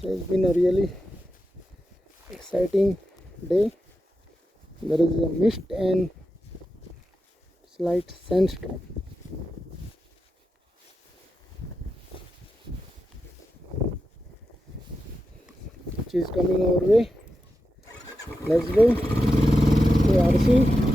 So it's been a really exciting day. There is a mist and slight sandstorm. Which is coming our way. Let's go to RC.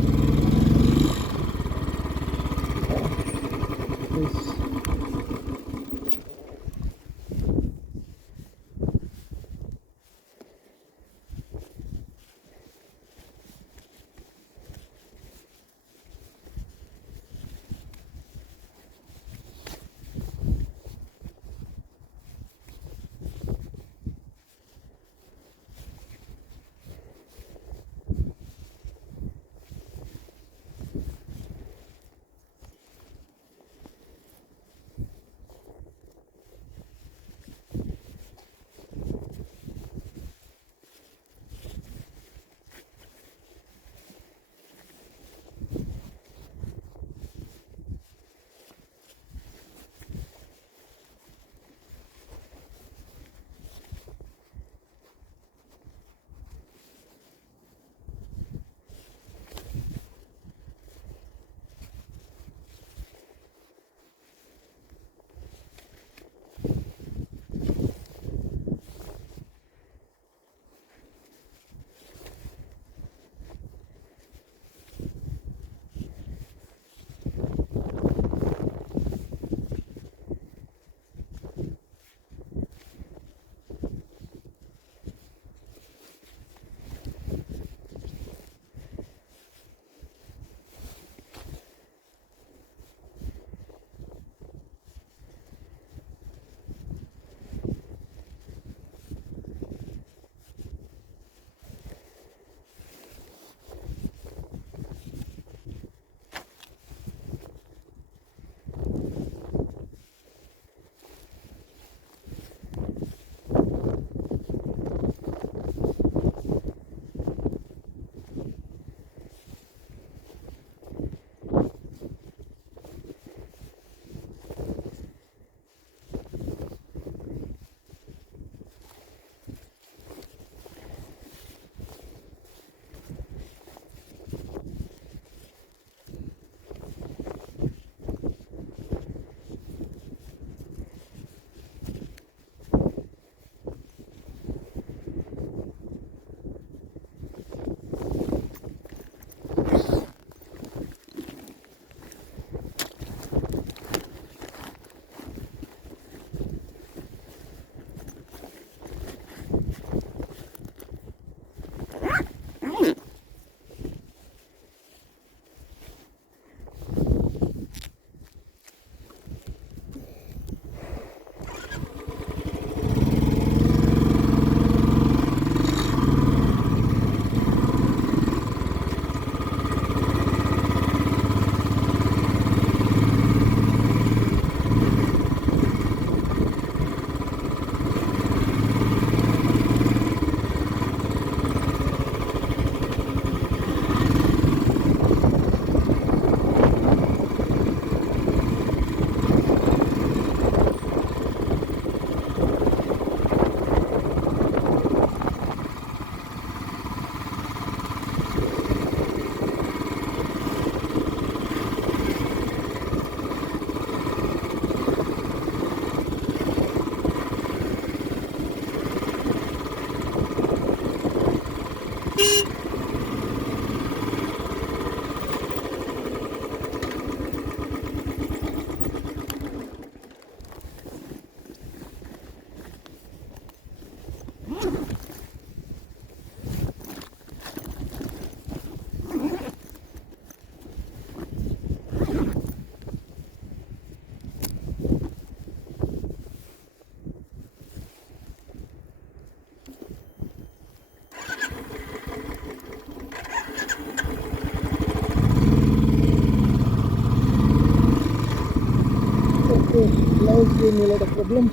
Gloves gave me a lot of problem.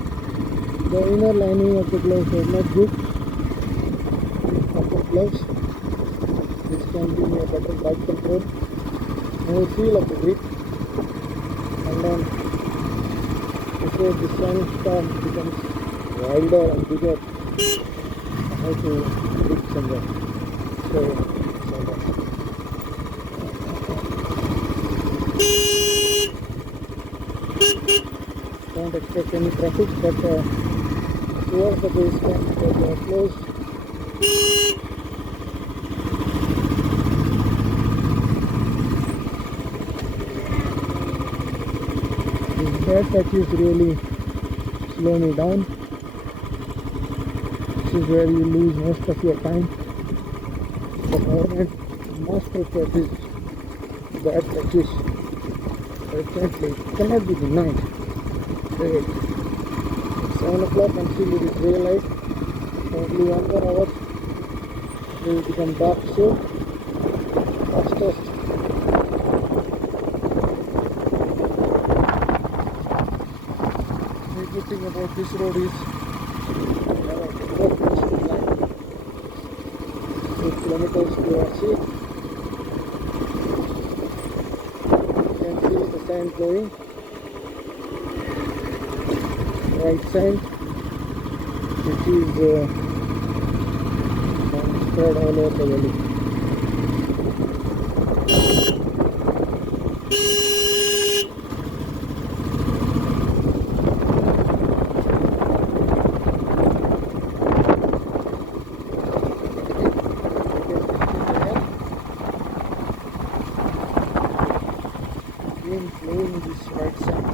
The inner lining of the gloves was not good. Proper gloves, which can give me a better bike control and a feel of the grip. And then before the sandstorm becomes wilder and bigger, how to dig somewhere. So don't expect any traffic, but towards the base camp they are closed. These bad patches really slow me down. This is where you lose most of your time. The government must protect these bad patches urgently. It cannot be denied. It's 7 o'clock and still it is daylight. Only 1 more hour it will become dark soon. Fastest. The good thing about this road is 8 kilometers to our seat. You can see the sand blowing. White sand, which is spread all over the valley. Wind blowing this white sand.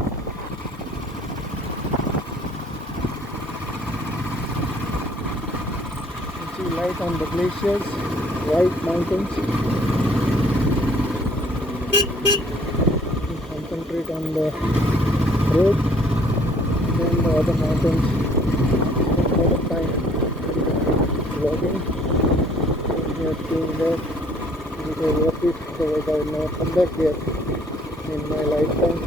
Light on the glaciers, white mountains. Concentrate on the road, then the other mountains. Spend a lot of time vlogging. We are staying there. It was worth it, otherwise I will never come back there in my lifetime.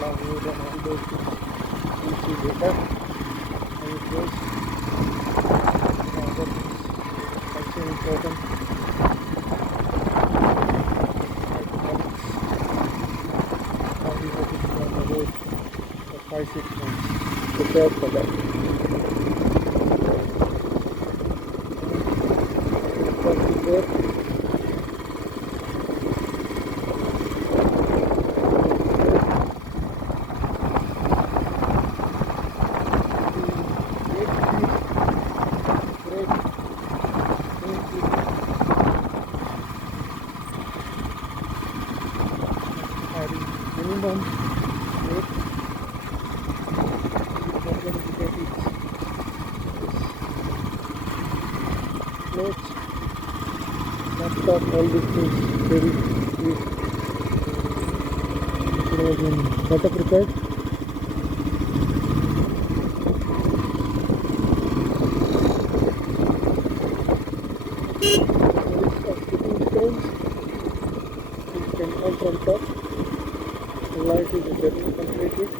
Road and all those things you see later how it goes. That is also important. How we have to be on the road for 5-6 months. Prepare for that. There. Minimum weight clothes, laptop, all these things very easy. It would have been better prepared. There is skipping stones which can come from top. The light is getting completed.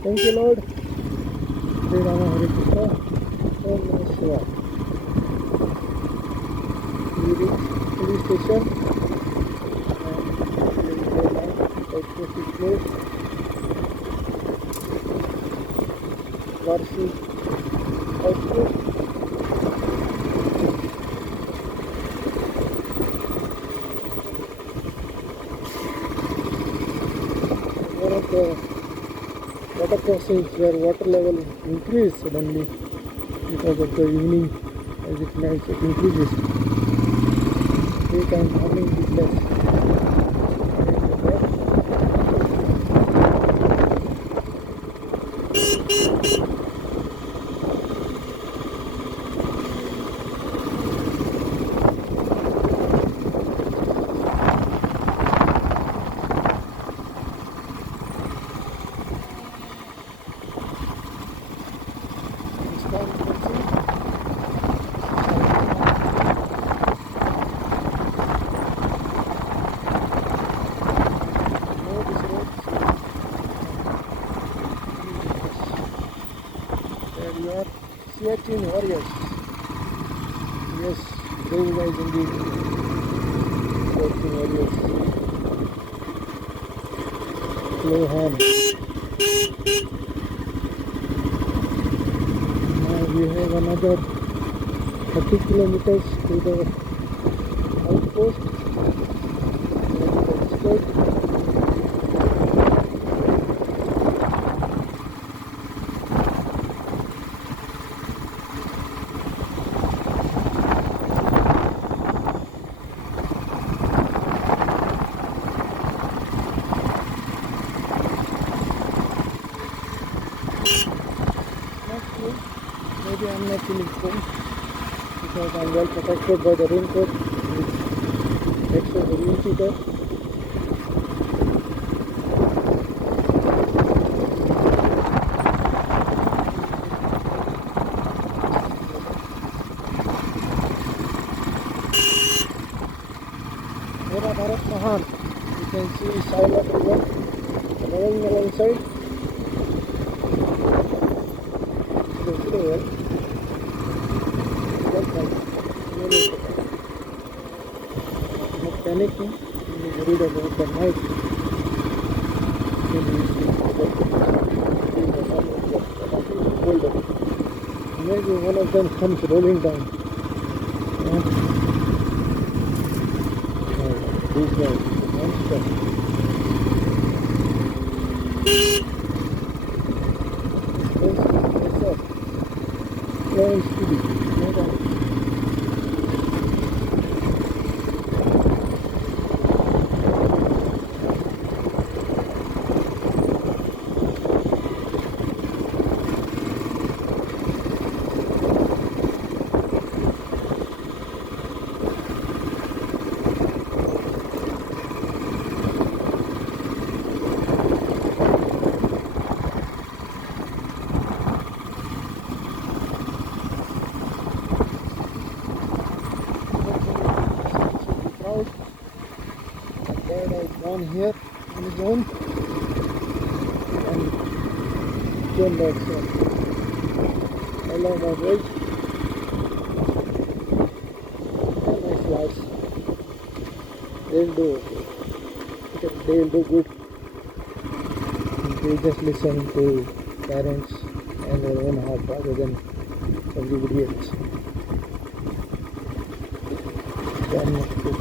Thank you, Lord. Sri Rama Hare Krishna. Om Namah Shivaya. We reached police station and outpost is closed. Varsi outpost. One of the water crossings where water level increased suddenly because of the evening as it night it increases. Daytime morning is less. We are Siachen warriors. Yes, brave guys indeed. Siachen warriors. Play hard. Now we have another 30 kilometers to the outpost. Maybe I'm not feeling cold because I'm well protected by the raincoat which extra immunity there. Mera Bharat Mahan. You can see Silent River running alongside. Not panicking, I'm worried about the night. Maybe one of them comes rolling down. These guys, monster. Yes, sir. Slow and steady. No doubt. Dad has gone here on his own and came back soon. I love my boys. They're nice lads. They'll do good. They just listen to parents and their own heart rather than everybody else. They're not good.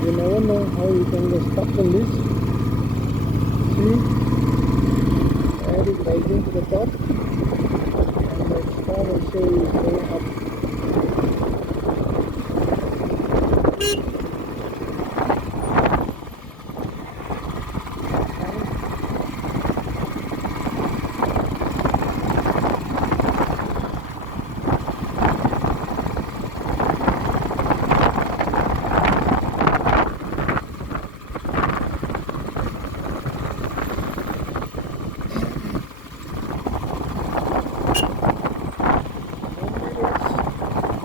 You never know how you can get stuck in this. See, air is rising to the top and the storm also is going up.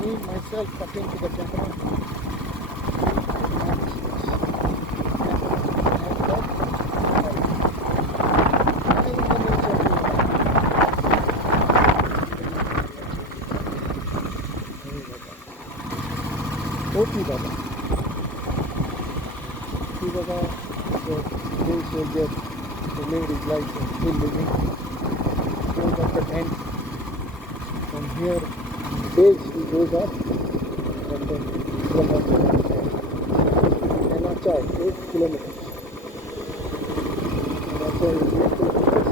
Myself talking to the camera. Oti Baba. Oti Baba is a brave soldier who lived his life and still living. Goes up the tent. From here, days he goes up. And then and that's all, 8 kilometers. And that's all 8 kilometers.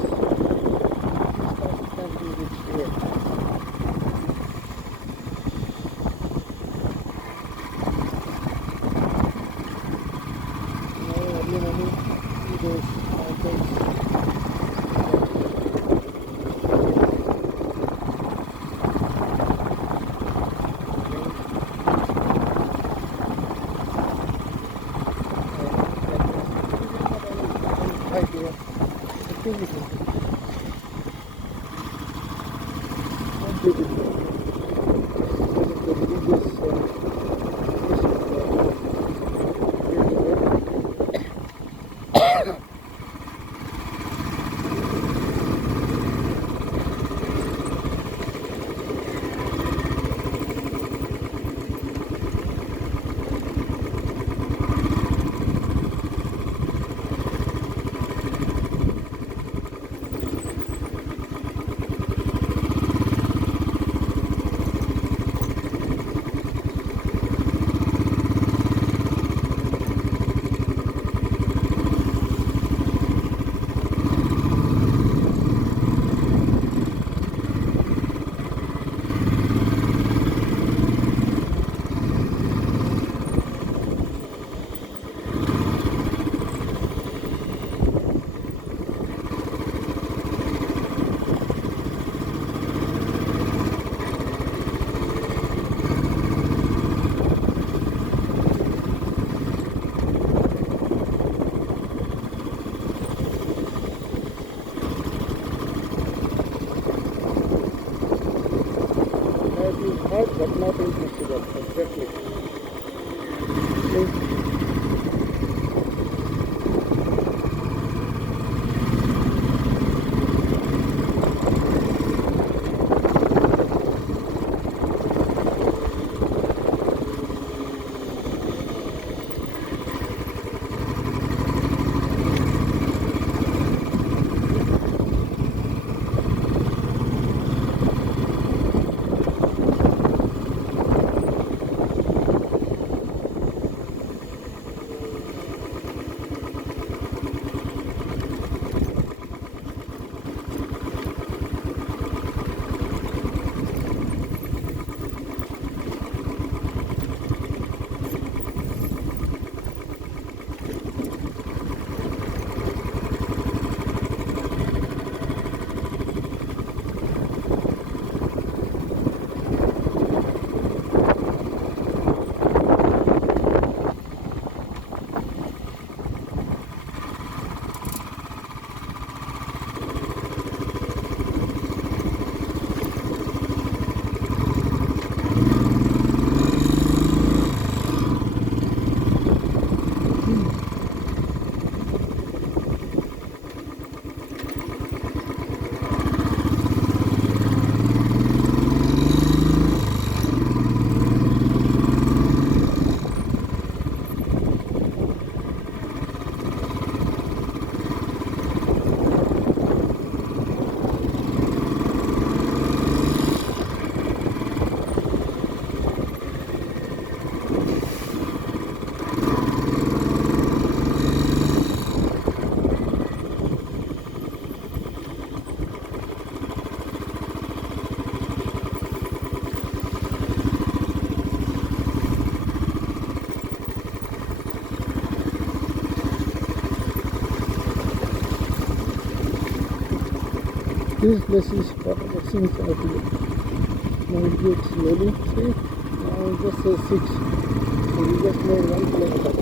This time we reach here. Now early morning he goes mountains. Beautiful. Beautiful. The religious hard but not impossible. Exactly. This place is whatever seems out here. Now it gets slowly. See? Now it just says 6. So we just made 1 kilometer.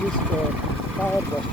This power bus.